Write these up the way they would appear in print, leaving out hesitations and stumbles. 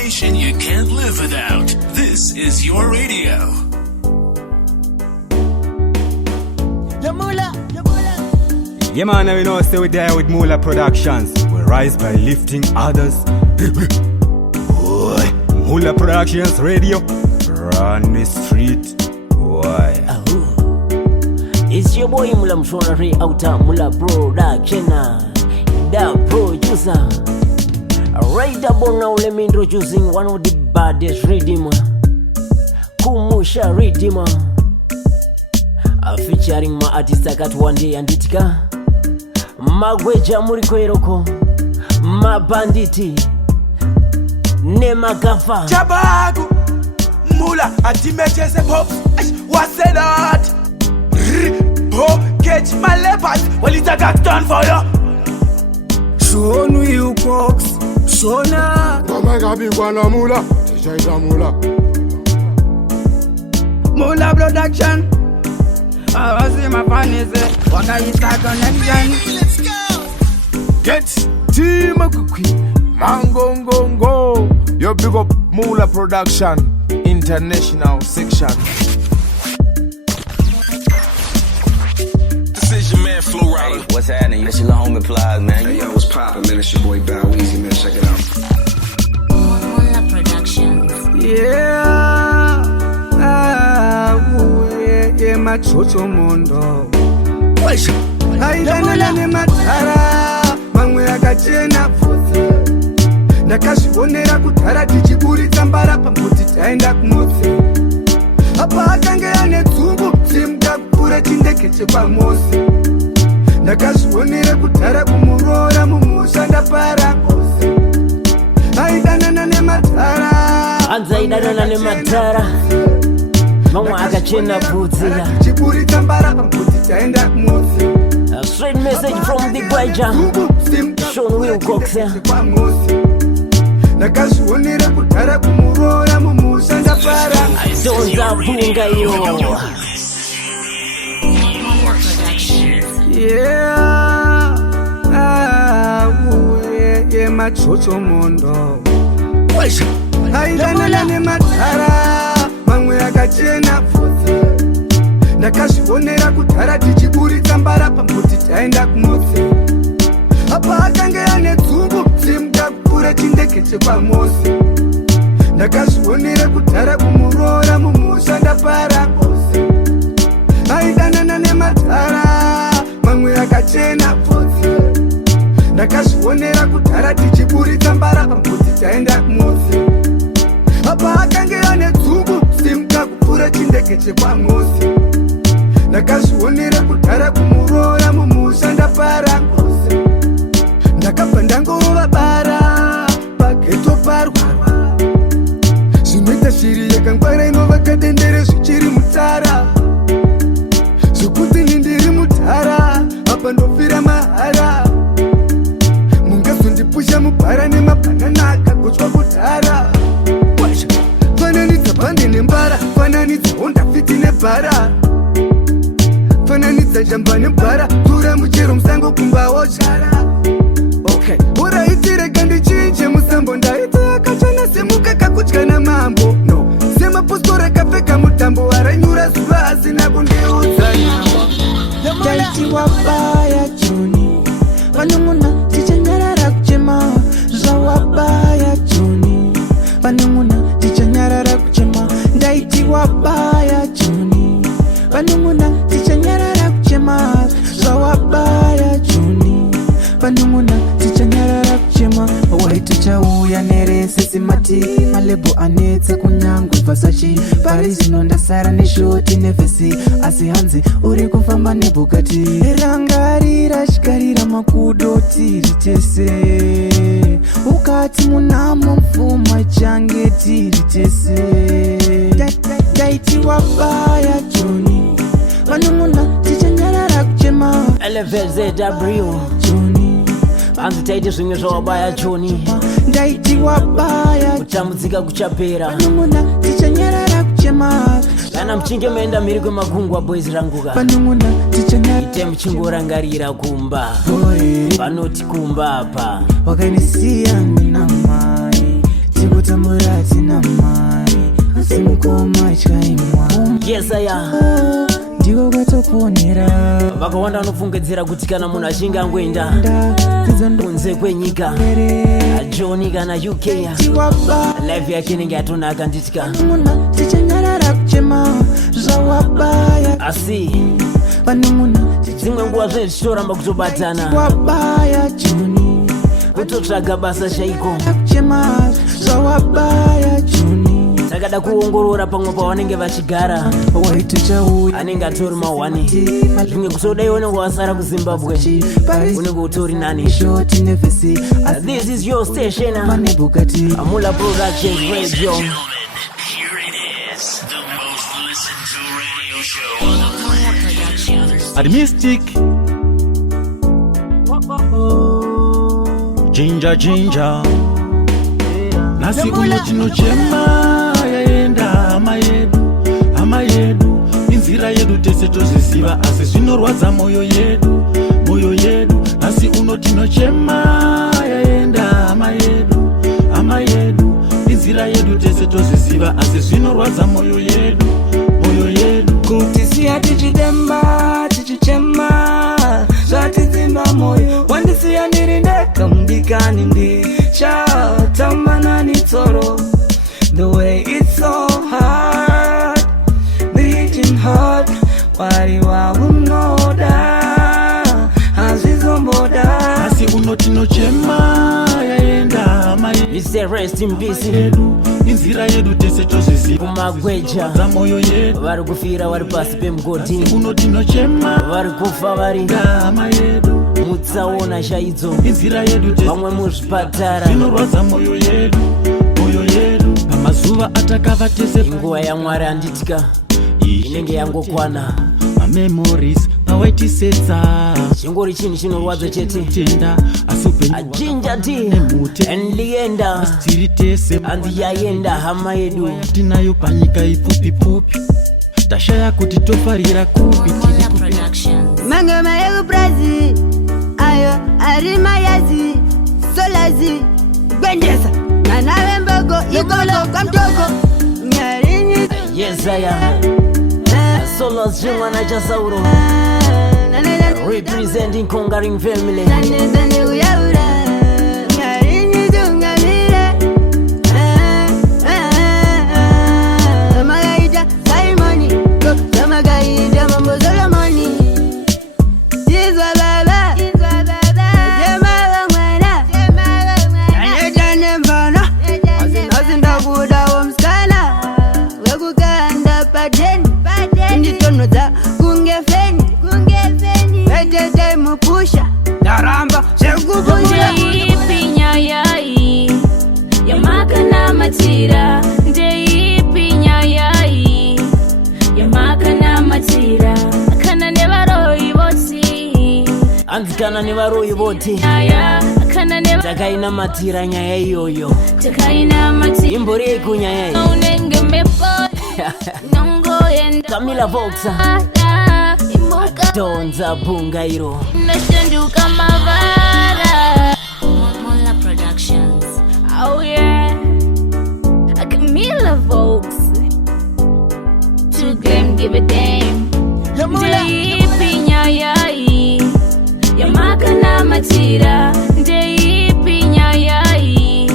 station you can't live without. This is your radio. Yeah man, we know stay with there with Mula Productions. We rise by lifting others. Boy, Mula Productions Radio. Run the street. Why? It's your boy Mula Mshonari outa Mula Production. The producer. Right about now, let me introducing one of the baddest redeemer. Kumusha redeemer. Featuring my artist akat one day anditika. Magweja murikoeroko. Mabanditi. Nemagafa. Chabagu. Mula atimechese pops. What's that? Catch my leopards. Well, it's a got done for you. Shonu you cox. Shona. Mama gabi kwana Mula. Tishaita Mula. Mula Production. Awasi mafanise. Wakaita connection. Let's go. Get team kukui. Mangongongo. You big up Mula Production International Section. This is your man Flo Rida. Hey, what's happening? It's your little homie Plies, man. Hey, yo, what's poppin', man? It's your boy Bow Weezy, man. Check it out. Mula Productions. Yeah. Yeah, machocho mondo. Haidana ne matara. Mamwe akachena futhi. Ndakazvionera kudhara tichiburitsa mbara pambuti taenda kumutse. Apa akange ane dzungu simda kukura chindeke chepamosi. Ndakazvionera kudhara kumurora mumusha ndapara ngosi. Aidanana nematara. Anzaidanana nematara. Mamwe akachena bvudzi. Tichiburitsa mbara pambuti taenda kumutse. A straight message from the Gwaja. Sean Wilcox. Nakazvionera kudhara kumurora mumusha ndapara. Donza bunga yo. Mula Productions. Yeah. Yeah, machocho mondo. Haidana ne matara. Mamwe akachena futhi. Ndakazvionera kudhara tichiburitsa mbara pambuti taenda kumutse. Apa akange ane dzungu simda kukura chindeke chepamosi. Ndakazvionera kudhara kumurora mumusha ndapara ngosi. Aidanana nematara. Mamwe akachena futhi. Ndakazvionera kudhara tichiburitsa mbara pambuti taenda kumutse. Apa akange ane dzungu simda kukura chindeke chepamosi. Ndakazvionera kudhara kumurora mumusha ndapara ngosi. Ndakabva ndangova bara pageto parwa. Zvinoita shiri yakangwara inova kadendere zvichiri mutara. Zvokuti ndiri mutara apa ndofira mahara. Mungazondipusha mubhara nemabhanana akagochwa kudhara. Fananidza bhande nembara. Fananidza ondafiti nebhara. Fananidza jamba nebhara. Tura muchero musango kumbawo chara. Uraitirega ndichinje musambo. Ndaita akachana semuka kakutya namambo. No, semapostora akapfeka mutambo. Aranyura zuva asina kundiudza nyambo. Taiti wabaya Joni. Vanongona tichanyarara kuchema. Zvawabaya Joni. Vanongona tichanyarara kuchema. Ndaiti wabaya Joni. Vanongona tichanyarara kuchema. Zvawabaya Joni. Vanongona tichanyarara kuchema. Waituchauya neresesimati. Malebo anetse kunyangwe Versace. Paris inondasara neshoti nevhesi. Asi hanzi uri kufamba nebugati. Rangarira shikarira makudo tiri tese. Ukati munamo mfuma change tiri tese. Daiti wabaya Joni. Vanongona tichanyarara kuchema. LFZW Joni. Anzi taiti zvimwe zvawabaya Joni. Ndaiti wabaya kutambudzika kuchapera. Vanongona tichanyarara kuchema. Kana mchinge maenda mhiri kwemagungwa boys ranguka. Vanongona tichanyarara. Ite mchingorangarira kumba. Vanoti kumba apa. Wakanisiya mina mai. Tamurati na mai Asimukoma chaimwa Yes aya Digo gatoponera vakawanda anofungidzira kuti kana munhu achinge angoenda kunze kwenyika Johnny kana UK life yake inenge yatonaka nditya Muna tichanyarara kuchema Zawabaya asi Vanumuna dzimwe nguva zvezvitoramba kutobatana Wabaya Juni kutotsvaga basa chaiko Kuchema Zawabaya Juni takada kuongorora pamwe pavanenge vachigara Waitu chauya anenge atori mahwani zvimwe kutodai wanenge wasara kuZimbabwe unenge utori nani. Short nefesi This is your station Mane Bugatti Amula Productions Radio. Here it is, the most listened to radio show on the planet. At Mystic Ginger Nasi uno chinochema yaenda hama yedu inzira yedu tese toziziva asi zvinorwadza moyo yedu nasi uno chinochema yaenda hama yedu inzira yedu tese toziziva asi zvinorwadza moyo yedu kuti siya tichidemba tichichema zvatizimba moyo wandisiya ndiri ndeka mudikani ndichatamana nitsoro the way it's so hard beating hard wari waunoda hazvizomboda asi uno tinochema yaenda hama Mr. Rest in Peace yedu inzira yedu tese toziziva kumagweja moyo yedu vari kufira vari pasi pemugodi uno tinochema vari kufa vari hama yedu mutsaona chaidzo inzira yedu tese vamwe muzvipatara zvinorwadza moyo yedu pamazuva atakava tese inguva yaMwari handitya inenge yangokwana mamemories pawaitisetsa chingori chinhu chinorwadza chete tenda asupenyu ajinja ti endienda tiri tese andiyaenda hama yedu tinayo panyika ipfupi tashaya kuti tofarira kupi Mola Productions. Mangama yego brazi ayo arima yazi solazi gwendesa nanawe mbogo igolo kamtoko nyarinyi yesaya solos chimwana cha Sauro representing Conquering Family nane uyaura nyarinyi dungamire Samagaida Simoni go Samagaida mambo Solomoni Jizwa baba Jemala mwana Jane mbana Azinda kuda wamskana Wekukanda pateni Nditono za kungefeni Wetete mupusha Daramba Shekubunja Ndeipinya yai Yamaka na matira Ndeipinya yai Yamaka na matira Akana nevaroi voti anzikana nevaroi voti Akana takaina matira nyaya iyoyo Takaina matira imbori yeku nyaya iyi Unenge mepo Nongo yenda Camila Voxa Donza Bungairo Nashanduka mavara Mola Productions. Oh yeah Camila Vox To them give a damn Ndeipinya yai Yamaka na matira Ndeipinya yai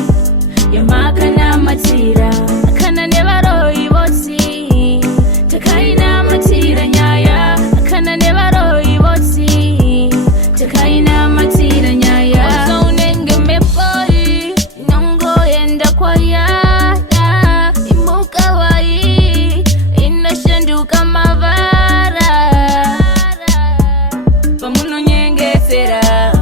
Yamaka na matira Akana nevaroi voti Takaina matira nyaya Akana nevaroi voti Takaina matira nyaya Wazaunenge mepoi Nongo yenda kwa yada Imuka wai Inashanduka mavara Pamuno nyengesera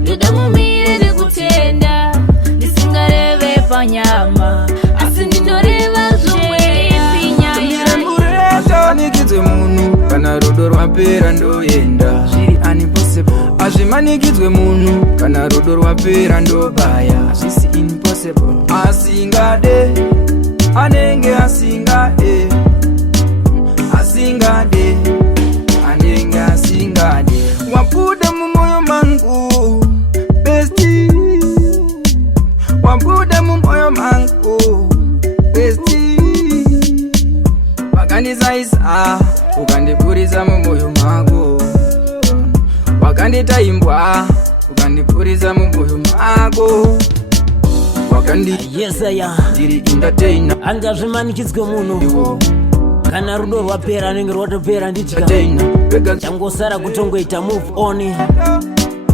Ndodamumire nekutenda Ndisingareve panyama Asi ndindoreva zomwe Mureta nikidze munhu kana rudo rwapera ndoenda zviri unimpossible azvimanikidzwe munhu kana rudo rwapera ndobaya zvisi impossible asingade anenge asingade anenge asingade wabuda mumoyo mangu besti wabuda mumoyo mangu wakandizaisa ukandipurisa mumwoyo mako, wakanditaimbwa ukandipurisa mumwoyo mako, wakandiri entertainer angazvimanikidzwe munhu kana rudo rwapera anenge rwatopera nditika changosara kutongoita move on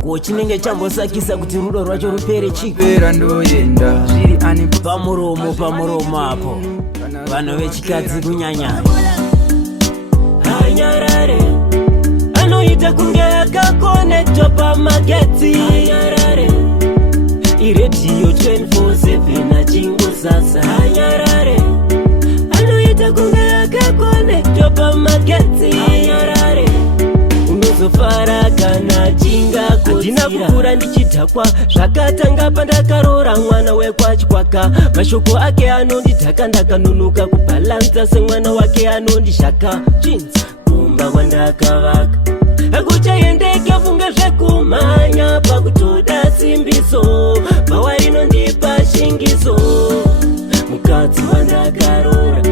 ko chinenge chambosakisa kuti rudo rwacho rupere chipera ndoenda zviri ani pamuromo apo vanhu vechikadzi kunyanya anyarare anoita kunge akakonetwa pamagetsi anyarare iredhiyo 24/7 achingosasa anyarare anoita kunge akakonetwa pamagetsi anyarare unozofara kana chingakotsira handina kukura ndichidhakwa zvakatanga pandakarora mwana wekwachikwaka mashoko ake anondidhaka ndakanunuka kubhalansa semwana wake anondishaka chinza kumba kwandakavaka akuchaendeke funga zvekumhanya pakutoda simbiso bhawa rinondipa shingiso mukadzi wandakarora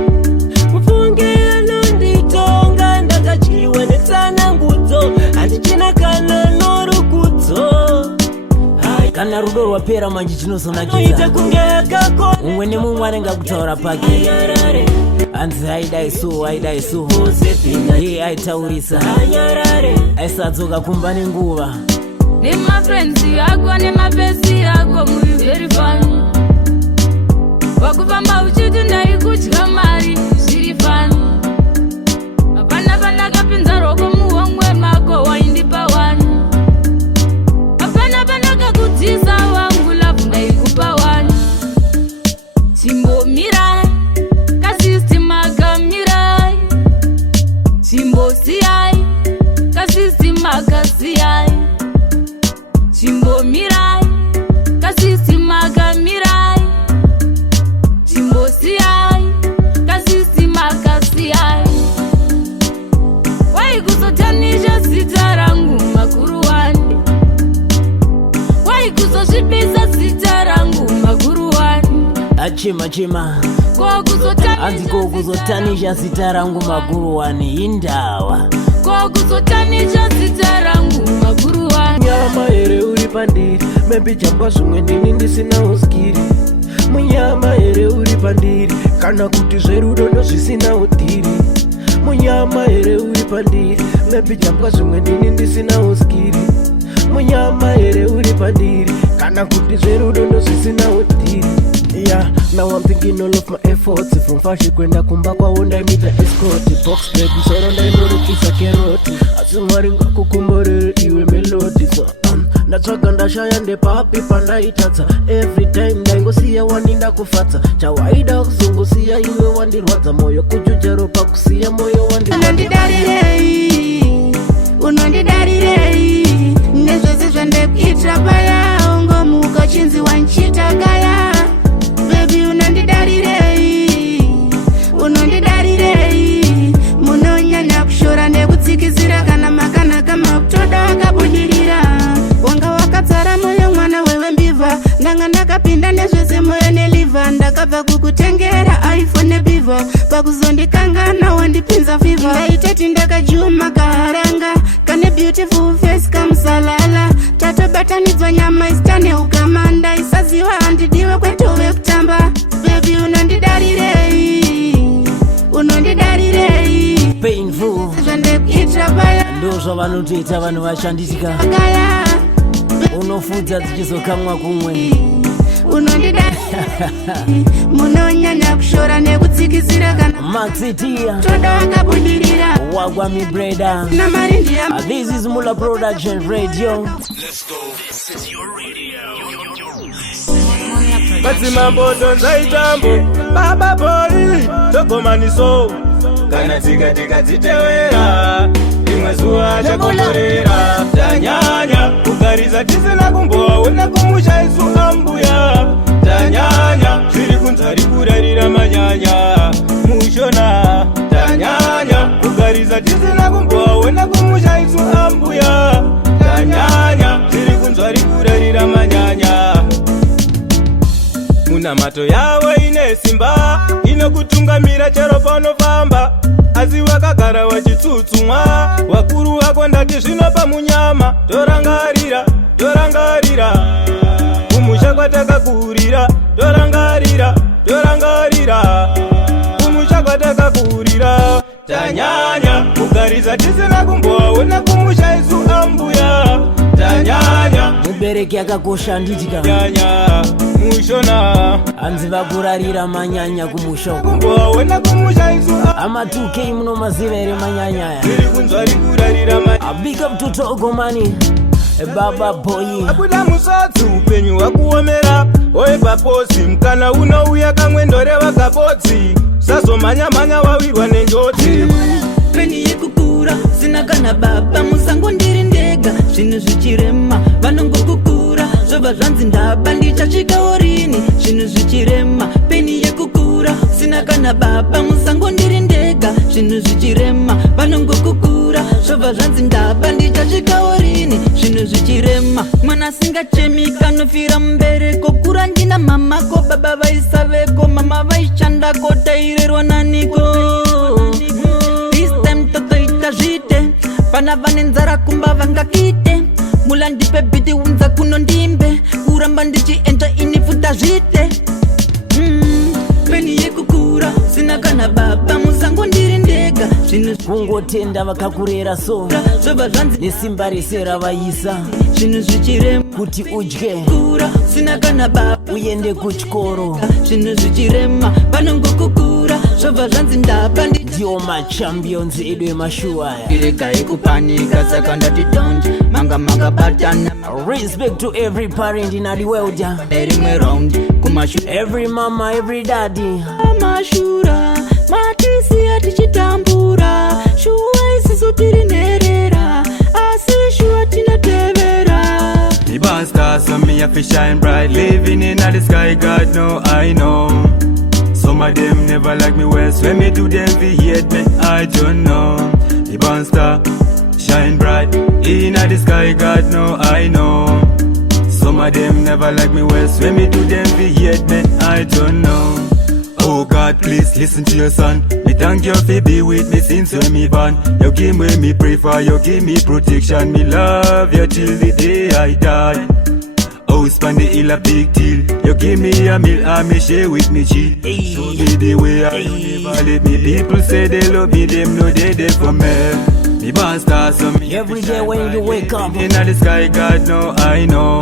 mufunge anonditonga ndakadyiwa netsanangudzo handichina kana norukudzo kana rudo rwapera manje chinozonakidza kunge akako umwe nemumwe anenge akutaura pake hanzi aidaiso iye aitaurisa aisadzoka kumba nenguva nemafrenzi ako nemapesi ako muri very fun wakufamba uchiti ndaikudya mari zviri fun hapana pandakapinza roko muhomwe mako waindipa wani hapana pandakakudzisa wangu lavu ndaikupa wani chimbomirai kasistem akamirai chimbosiyai kasistem akasiyai chimbomirai kasistem akamirai chimbosiyai kasistem akasiyai waikuzotanisha zita rangu makuru wani waikuzosvibisa zita rangu makuru wani achima hanzi kokuzotanisha zita rangu makuru wani indawa kokuzotanisha zita rangu makuru wani nyama here uri pandiri membi jambwa zvimwe ndini ndisina uskiri munyama here uri pandiri kana kuti zverudo ndozvisina udhiri munyama here uri pandiri membi jambwa zvimwe ndini ndisina uskiri munyama here uri pandiri kana kuti zverudo ndozvisina udhiri. Yeah, now I'm thinking all of my efforts from fashi kwenda kumba kwa onda imita escort box bed soro ndaimorukisa keroti asi mwari ngakukumborere iwe melody so ndatsvaga ndashaya ndepapi pandaitatsa every time ndaingosiya waninda kufatsa chawaida kuzongosiya iwe wandirwadza moyo kujuja ropa kusiya moyo unondidarirei ndezvose zvandekuitira paya ungomuka chinzi wanchita gaya baby unondidarirei munonyanya kushora ndekutsikizira kana makanaka makutoda wakabudirira wanga wakadzara moyo mwana wewe mbivha ndanga ndakapinda nezvese moyo nelivha ndakabva kukutengera iphone nebhivha pakuzondikangana wandipinza fivha ndaitoti ndakajuma kaharanga kane beautiful face kamusalala tatobatanidzwa nyama isitane ukamanda isaziwa handidiwe kwetove kutamba baby unondidarirei painful zvandekuitira paya ndo zvavanotoita vanhu vashandisika unofudza dzichizokamwa kumwe munonyanya kushora nekutsikizira kana maxitia toda wakabudirira wagwami breda namari ndiya this is Mula Production Radio. Let's go. This is your radio. Batsimamboto zaitambo baba boy tokomaniso kana tika dzitewera imwe zuva chakomborera tanyanya kugariza tisina kumboona kumusha isu ambuya tanyanya zviri kunzari kurarira manyanya mushona tanyanya kugariza tisina kumboona kumusha isu ambuya tanyanya zviri kunzari kurarira manyanya munamato yawe ine simba inokutungamira chero panofamba asi wakagara wachitsutsumwa. Wakuru wako ndati zvino pamunyama. Torangarira, torangarira kumusha kwatakakurira. Torangarira, torangarira kumusha kwatakakurira. Tanyanya kugarisa tisina kumboona kumusha isu ambuya. Tanyanya mubereki akakosha nditika nyanya mushona anzi vakurarira manyanya kumusha kumboona kumusha isu ama 2K muno maziva ere manyanya aya iri kunzwa rikurarira a big up to Togo mani baba boy abuda musatsi upenyu wakuomera oye paposi mukana unouya kamwe ndoreva kapotsi sazomhanya-mhanya wawirwa nenjodzi peni yekukura sina kana baba musango ndiri ndega zvinhu zvichirema vanongokukura zvobva zvanzi ndaba ndichasvikawo rini zvinhu zvichirema peni yekukura sina kana baba musango ndiri ndega zvinhu zvichirema vanongokukura zvobva zvanzi ndaba ndichasvikawo rini zvinhu zvichirema mwana singachemi kanofira mumbereko kura ndina mamako baba vaisaveko mama vaishandako tairerwa naniko zvite vana vane nzara kumba vangakite mula ndipe bhiti unza kuno ndimbe kuramba ndichienja inifuta zvite peni yekukura sina kana baba musango ndiri ndega zvinhu kungotenda vakakurera so zvobva zvanzi nesimba rese ravaisa zvinhu zvichirema kuti udye kura sina kana baba uende kuchikoro zvinhu zvichirema vanongokukura zvobva zvanzi ndaba ndiwo machampions edu emashuwa aya iregai kupanika saka ndati don't manga makabatana. Respect to every parent in the world rimwe round every mama every daddy mashura matisi atichitambura shuwa isisu tiri nherera asi shuwa tinatevera. Me born star so me have to shine bright. Living in the sky God know I know. Some of them never like me west. When me do them we hate me I don't know. Me born star shine bright. In the sky God know I know. Some of them never like me west. When me do them we hate me I don't know. Oh God, please listen to your son. Me thank you for be with me since when me born. You give me pray for, you give me protection. Me love you till the day I die. Oh, span the hill a big deal. You give me a meal and me share with me cheat. Show me the way I never let me. People say they love me, them know they there for me. Me born star so me every day when you wake up in the sky God know I know.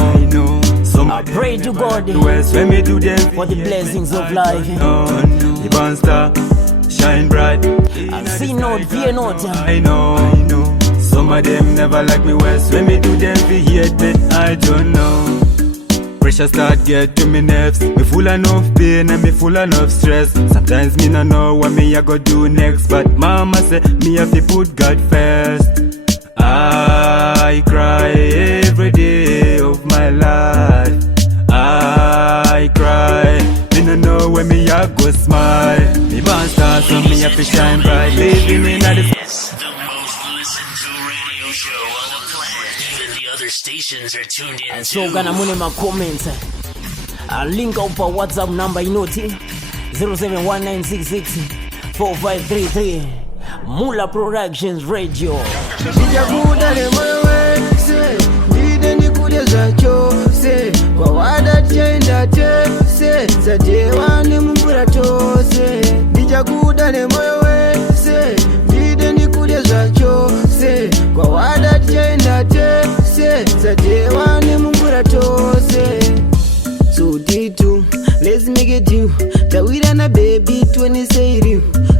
I pray to God when me do them for the blessings of life. Me born star shine bright. I see not, fear not. I know. Some of them never like me west. When me do them we hate me I don't know. Pressure start get to me nerves. Me full enough pain and me full enough stress. Sometimes me no know what me I go do next, but mama say me have to put God first. I cry every day of my life. I cry. Me no know when me I go smile. Me born star so me have to shine bright. Living in the the most listened to radio show on the planet. Even the other stations are tuned in so gonna mune ma comments. A link up for WhatsApp number inoti 0719664533 Mula Productions Radio. Sijakuda le mwewe se ndide nikude zacho se kwa wada tenda te se zatewa ni mungura tose. Sijakuda le mwewe se ndide nikude zacho se kwa wada tenda te se zatewa ni mungura tose. So D2, let's make it you. Tawira na baby 20 say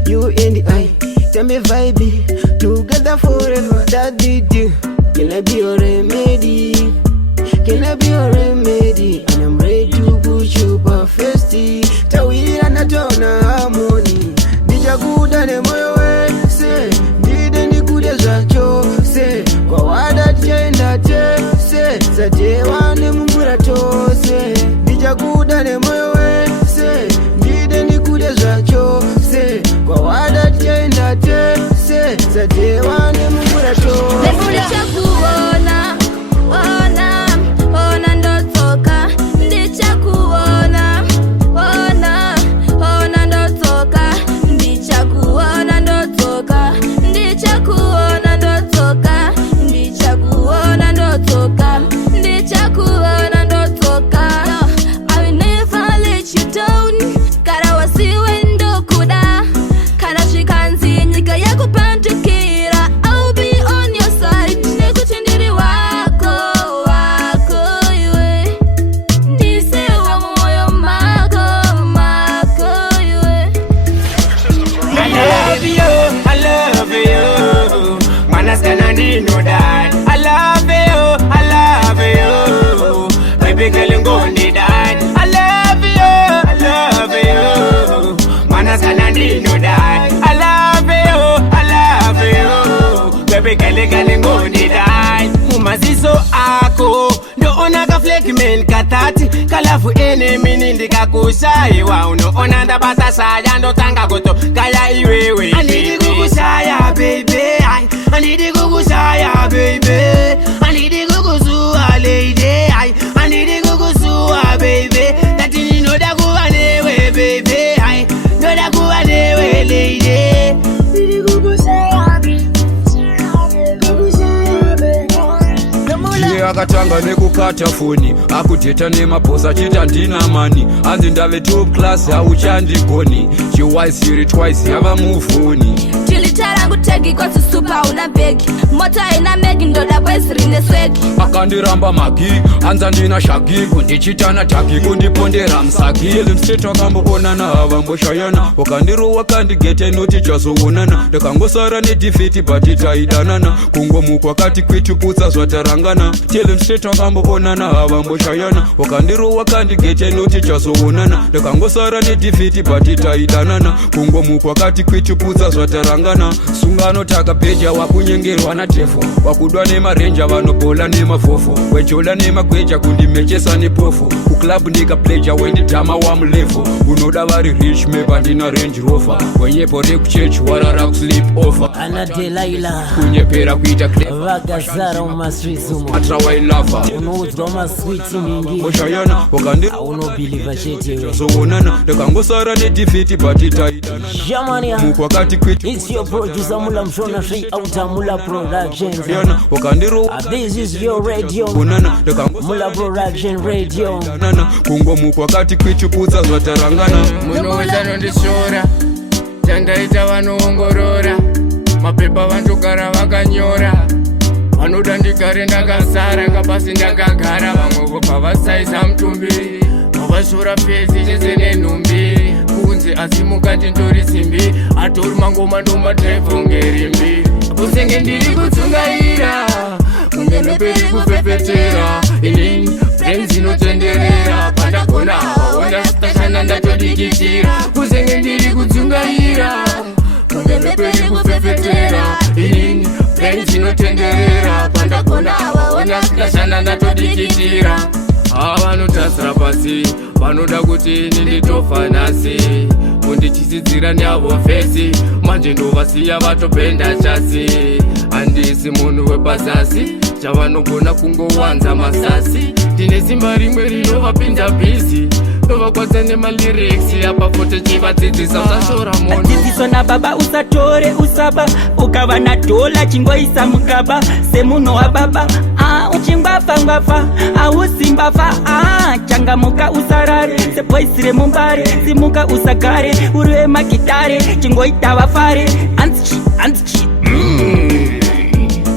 you and I. Tell me vibe, together forever, that did you. Can I be your remedy? Can I be your remedy? And I'm ready to push you perfectly. Tawira na tona harmony. Dija kuda ne moyo we, se. Dide ni kude zacho, se. Kwa wada tenda te, se. Zate wane mungura to, se. Dija kuda ne moyo we, se. Dide ni kude zacho, se. Kwa wada tenda te, se. Zate wane mungura to. Nefundisha kuona, ona ndotoka. iwe gale gale ngoni dai mumaziso ako ndoona ka flake man katati kalafu ene mini ndikakushaiwa unoona ndabata saya ndotanga goto kaya iwewe andidi kukushaya baby andidi kukushaya baby andidi kukusuwa lady andidi kukusuwa baby tatini noda kuwa newe baby noda kuwa newe lady andidi kukushaya Iye akatanga nekukata foni akudheta nemaposa chita ndina mani anzi ndave top class hauchandigoni chiwaisiri twice yava mufoni chilitara ngutegi kwati supa una begi mota ina megi ndoda boys rine swegi akandiramba magi anza ndina shagi kundichitana taki kundipondera msagi limstate wakamboonana havamboshayana wakandiro wakandigete noti chazoonana ndakangosara nedifiti bati taidanana kungomuka wakati kwituputsa zvatarangana telemstate wakamboonana havamboshayana wakandiro wakandigete noti chazoonana ndakangosara nedifiti bati taidanana kungomuka wakati kwituputsa zvatarangana sungano takapeja wakunyengerwa natefu wakudwa nemarenja vanobola nemafofo wejola nemagweja kundimechesa nepofu kuklabu ndikapleja wendidhama wamulefu unoda vari rich meba ndina range rover wenyepo rekuchechi warara kuslip over ana delaila kunyepera kuita vagazara mumastreets umo atrawailafa unoudzwa maswiti mingi oshayana wakandiaunobhiliva chetewe zoonana ndakangosara nedifiti batitaidana Jamania mukwakati kwiti it's your producer Mula Mshona Free Outer Mula Productions yana wakandiro this is your radio onana Mula Production Radio nana kungomuka wakati kwichuputsa zvatarangana munoweza nondishora chandaita vanoongorora mapepa vandogara vakanyora vanoda ndigare ndakasara ngapasi ndakagara vamwe vobva vasaisa mutumbi vavashora pesi chese nenhumbi kunze asi mukati ndori simbi atori mangoma ndomadhaivho ngerimbi kusenge ndiri kutsungaira kunge neperi kufefetera inini brains inotenderera pandagona vaonda stashana ndatodikitira kusenge ndiri kudzungaira kunge neperi kufefetera inini brains inotenderera pandagona vaonda stashana ndatodikitira vanotasira pasi vanoda kuti ini nditofa nhasi kunditisidzira neavo fesi manje ndovasiya vatopenda chasi handisi munhu wepazasi chavanogona kungowanza masasi ndine simba rimwe rinovapinda bhizi novakwatsa nemaliriksi apa fote chivadzidzisa usashora munhu dzidziso nababa usatore usaba ukava na dola chingoisa mugaba semunhu wababa uchingwafangwafa ausimbafa changamuka usarare sepoisi remumbare simuka usagare uri wemagitare chingoita vafare anzichi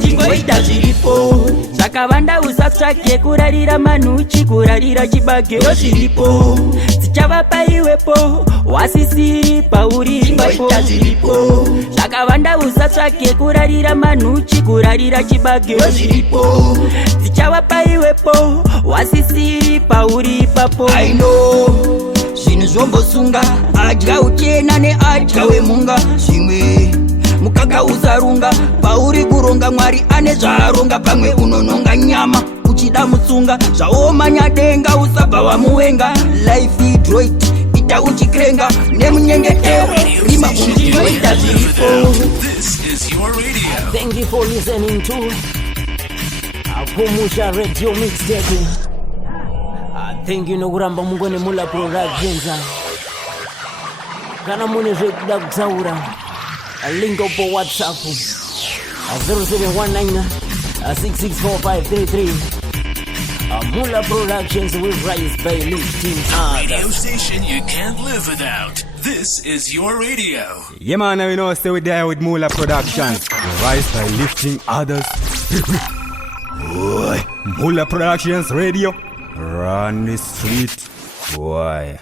chingoita zviripo zvakavanda usatsvake kurarira manhuchi kurarira chibagero zviripo dzichavapa iwepo wasisiri pauri chingoita zviripo zvakavanda usatsvake kurarira manhuchi kurarira chibagero zviripo dzichavapa iwepo wasisiri pauri ipapo aino zvinhu zvombosunga adya uchena neadya wemunga zvimwe mukaka usarunga pauri kuronga mwari ane zvaaronga pamwe unononga nyama uchida mutsunga zvaomanyadenga usabva wamuwenga life idroit ita uchikrenga nemunyengetero rima undiroita zviripo. Thank you for listening to Akumusha Radio Mixtape. Thank you nokuramba mungone Mula Productions. Kana mune zvekuda kutaura link up for WhatsApp 0719 664533. Mula Productions will rise by lifting others. Radio station you can't live without. This is your radio. Yeah man, we know stay with there with Mula Productions. We rise by lifting others. Mula Productions Radio. Run the street. Boy.